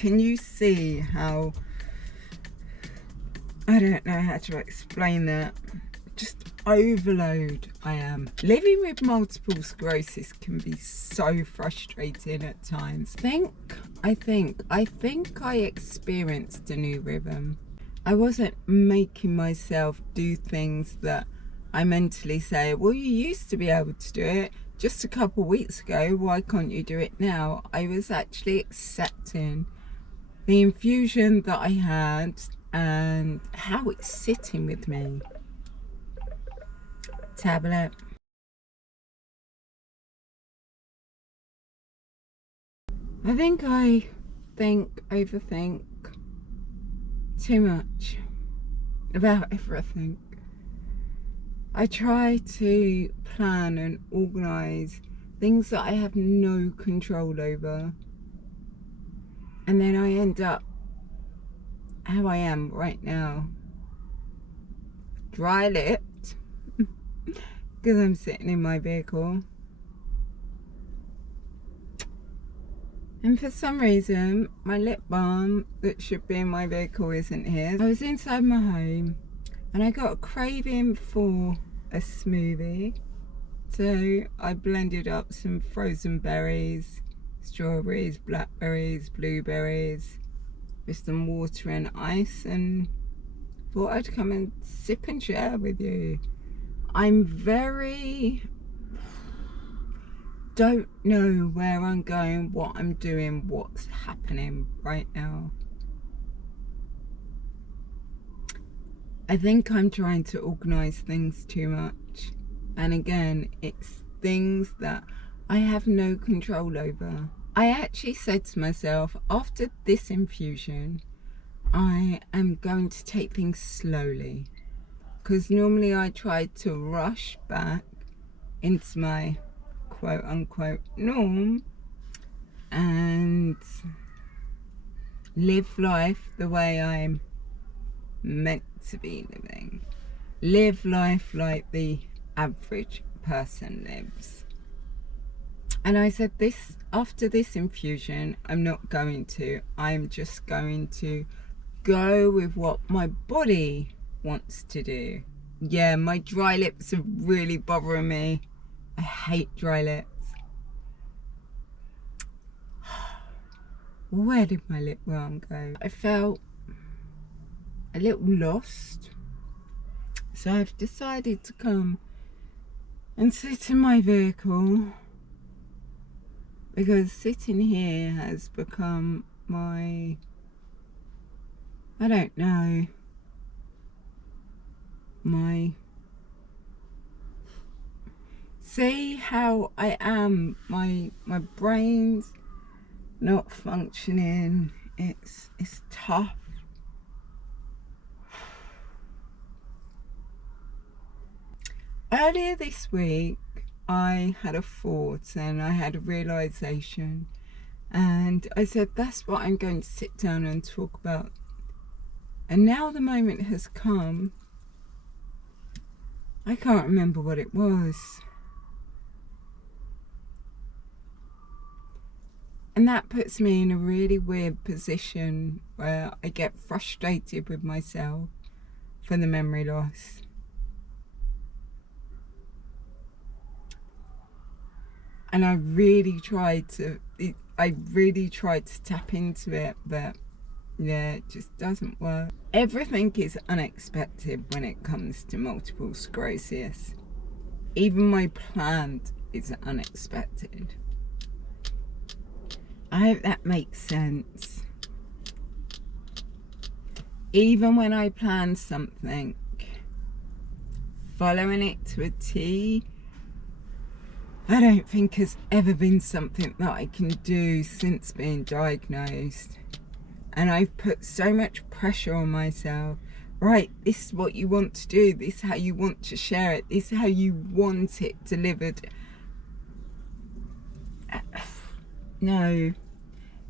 Can you see how, I don't know how to explain that, just overload I am. Living with multiple sclerosis can be so frustrating at times. I think I experienced a new rhythm. I wasn't making myself do things that I mentally say, well, you used to be able to do it just a couple of weeks ago, why can't you do it now? I was actually accepting the infusion that I had and how it's sitting with me. Tablet. I think I overthink too much about everything. I try to plan and organise things that I have no control over, and then I end up how I am right now, dry-lipped because I'm sitting in my vehicle, and for some reason my lip balm that should be in my vehicle isn't here. I was inside my home and I got a craving for a smoothie, so I blended up some frozen berries, strawberries, blackberries, blueberries with some water and ice, and thought I'd come and sip and share with you. I'm don't know where I'm going, what I'm doing, what's happening right now. I think I'm trying to organise things too much, and again, it's things that I have no control over. I actually said to myself, after this infusion, I am going to take things slowly, because normally I try to rush back into my quote unquote norm and live life the way I'm meant to be living. Live life like the average person lives. And I said, this, after this infusion, I'm not going to. I'm just going to go with what my body wants to do. Yeah, my dry lips are really bothering me. I hate dry lips. Where did my lip balm go? I felt a little lost, so I've decided to come and sit in my vehicle, because sitting here has become my, I don't know, my, see how I am, my brain's not functioning, it's tough. Earlier this week I had a thought and I had a realisation, and I said that's what I'm going to sit down and talk about. And now the moment has come. I can't remember what it was. And that puts me in a really weird position where I get frustrated with myself for the memory loss. And I really tried to tap into it, but yeah, it just doesn't work. Everything is unexpected when it comes to multiple sclerosis. Even my planned is unexpected. I hope that makes sense. Even when I plan something, following it to a T, I don't think has ever been something that I can do since being diagnosed. And I've put so much pressure on myself. Right, this is what you want to do, this is how you want to share it, this is how you want it delivered. No,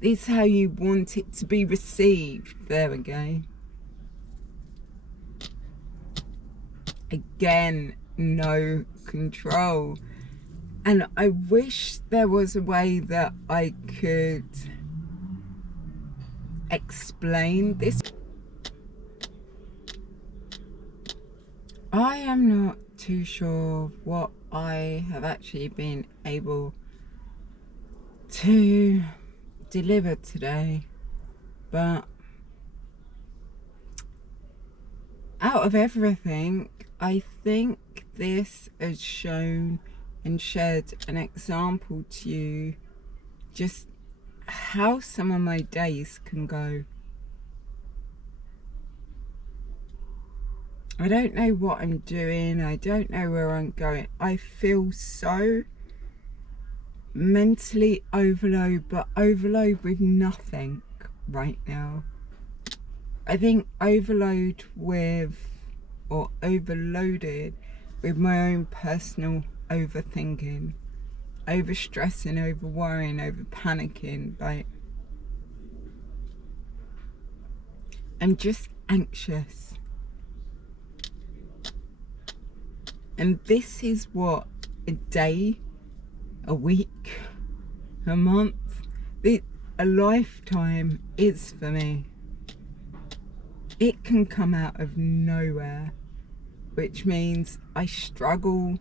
this is how you want it to be received. There we go. Again, no control. And I wish there was a way that I could explain this. I am not too sure what I have actually been able to deliver today, but out of everything, I think this has shown and shared an example to you just how some of my days can go. I don't know what I'm doing, I don't know where I'm going. I feel so mentally overload, but overload with nothing right now. I think overload with, or overloaded with my own personal overthinking, over stressing, over worrying, over panicking. Like, I'm just anxious. And this is what a day, a week, a month, a lifetime is for me. It can come out of nowhere, which means I struggle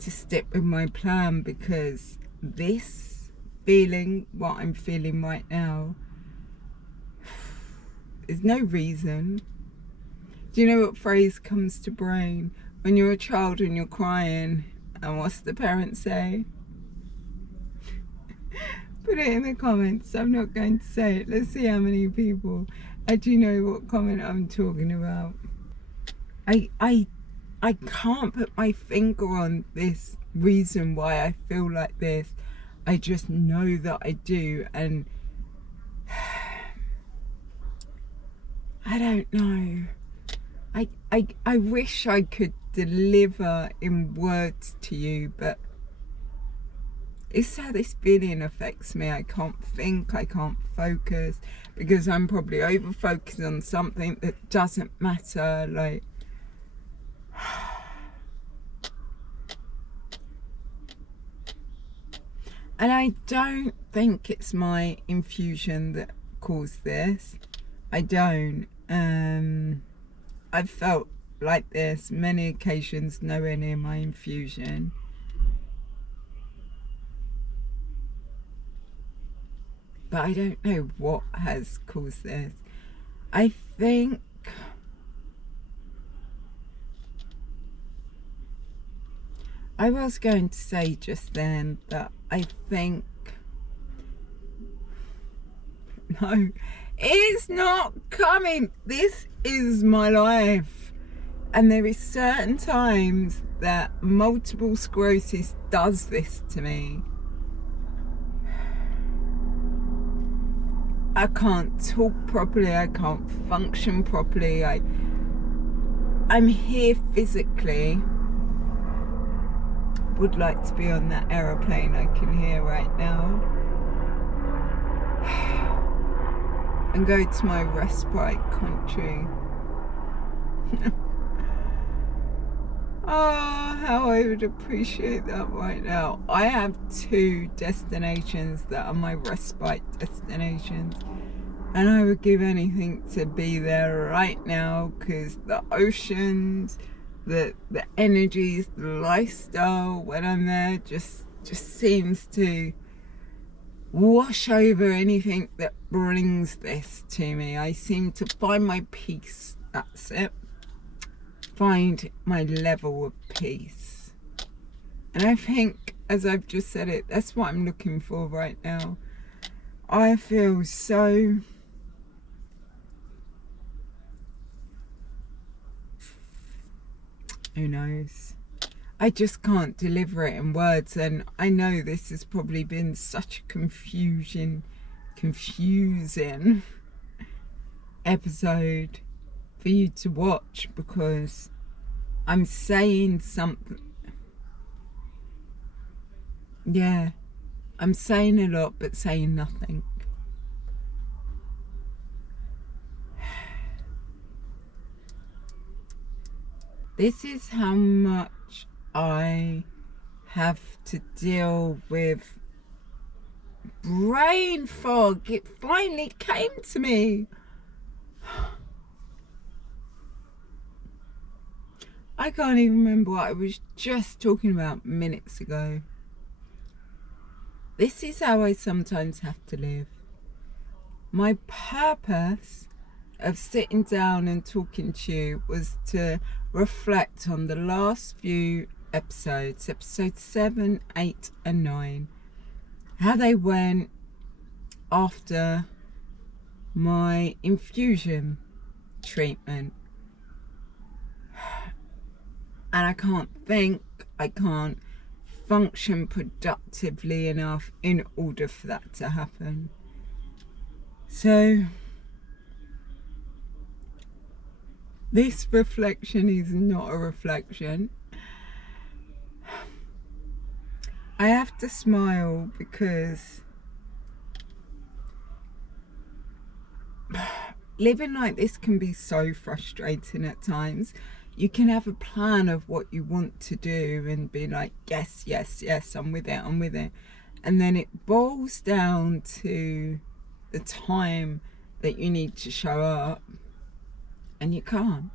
to stick with my plan, because this feeling, what I'm feeling right now, there's no reason. Do you know what phrase comes to brain when you're a child and you're crying, and what's the parent say? Put it in the comments. I'm not going to say it. Let's see how many people actually know what comment I'm talking about. I can't put my finger on this reason why I feel like this. I just know that I do, and I don't know. I wish I could deliver in words to you, but it's how this feeling affects me. I can't think, I can't focus, because I'm probably over focused on something that doesn't matter. Like, and I don't think it's my infusion that caused this. I don't. I've felt like this many occasions, nowhere near my infusion. But I don't know what has caused this. I think I was going to say just then that I think, no, it's not coming. This is my life. And there is certain times that multiple sclerosis does this to me. I can't talk properly, I can't function properly. I'm here physically. Would like to be on that aeroplane I can hear right now. And go to my respite country. Oh, how I would appreciate that right now. I have 2 destinations that are my respite destinations, and I would give anything to be there right now, because the oceans, the energies, the lifestyle when I'm there just seems to wash over anything that brings this to me. I seem to find my peace. That's it. Find my level of peace. And I think, as I've just said it, that's what I'm looking for right now. I feel so who knows? I just can't deliver it in words, and I know this has probably been such a confusing episode for you to watch, because I'm saying something. Yeah, I'm saying a lot but saying nothing. This is how much I have to deal with brain fog. It finally came to me. I can't even remember what I was just talking about minutes ago. This is how I sometimes have to live. My purpose of sitting down and talking to you was to reflect on the last few episodes, episodes 7, 8 and 9, how they went after my infusion treatment. And I can't think, I can't function productively enough in order for that to happen. So this reflection is not a reflection. I have to smile because living like this can be so frustrating at times. You can have a plan of what you want to do and be like, yes, yes, yes, I'm with it, I'm with it. And then it boils down to the time that you need to show up and you can't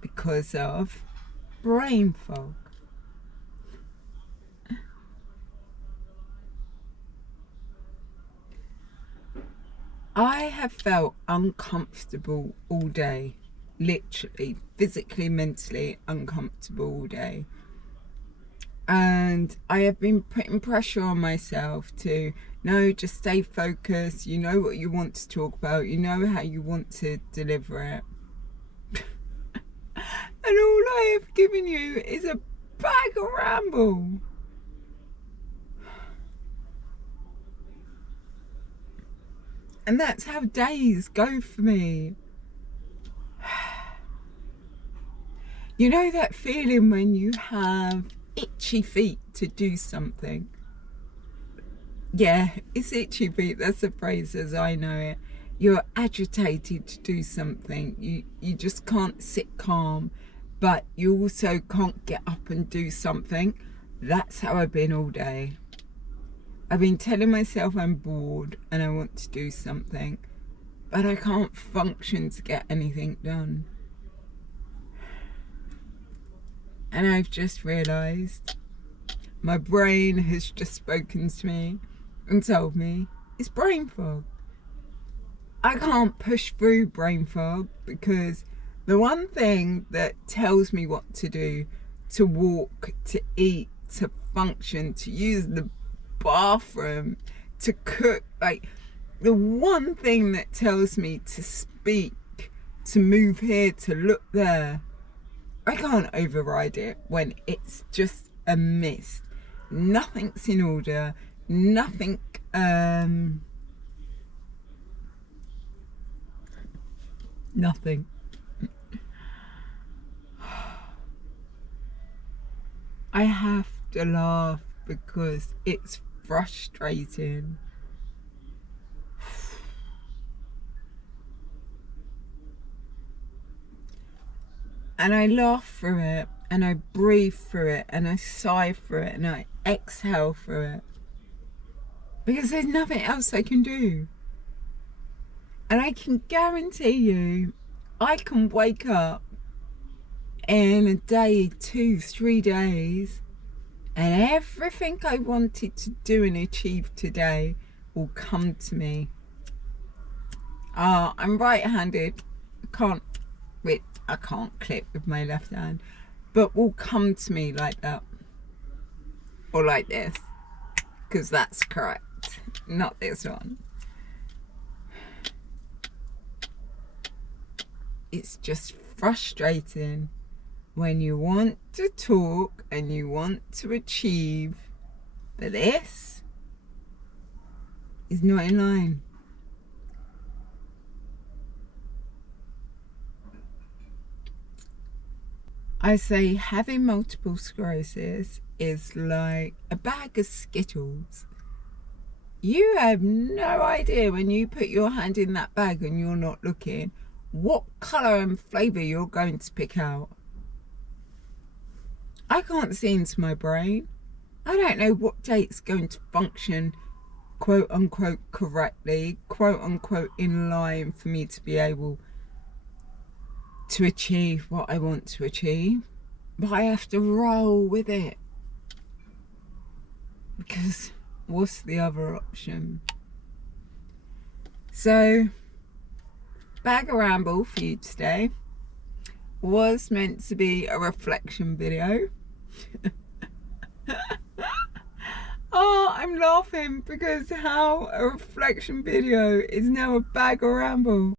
because of brain fog. I have felt uncomfortable all day. Literally, physically, mentally uncomfortable all day. And I have been putting pressure on myself to, no, just stay focused. You know what you want to talk about. You know how you want to deliver it. And all I have given you is a bag of ramble. And that's how days go for me. You know that feeling when you have itchy feet to do something? Yeah, it's itchy feet, that's the phrase as I know it. You're agitated to do something. You just can't sit calm, but you also can't get up and do something. That's how I've been all day. I've been telling myself I'm bored and I want to do something, but I can't function to get anything done. And I've just realised my brain has just spoken to me and told me it's brain fog. I can't push through brain fog because the one thing that tells me what to do, to walk, to eat, to function, to use the bathroom, to cook, like the one thing that tells me to speak, to move here, to look there, I can't override it when it's just a mist. Nothing's in order, nothing, nothing. I have to laugh because it's frustrating. And I laugh through it, and I breathe through it, and I sigh through it, and I exhale through it. Because there's nothing else I can do. And I can guarantee you, I can wake up in a day, 2, 3 days, and everything I wanted to do and achieve today will come to me. I'm right-handed. I can't clip with my left hand, but will come to me like that. Or like this, because that's correct, not this one. It's just frustrating when you want to talk and you want to achieve, but this is not in line. I say having multiple sclerosis is like a bag of Skittles. You have no idea when you put your hand in that bag and you're not looking what colour and flavour you're going to pick out. I can't see into my brain. I don't know what day it's going to function quote unquote correctly, quote unquote in line for me to be able to achieve what I want to achieve. But I have to roll with it, because what's the other option? So, bag of ramble for you today was meant to be a reflection video. Oh, I'm laughing because how a reflection video is now a bag of ramble.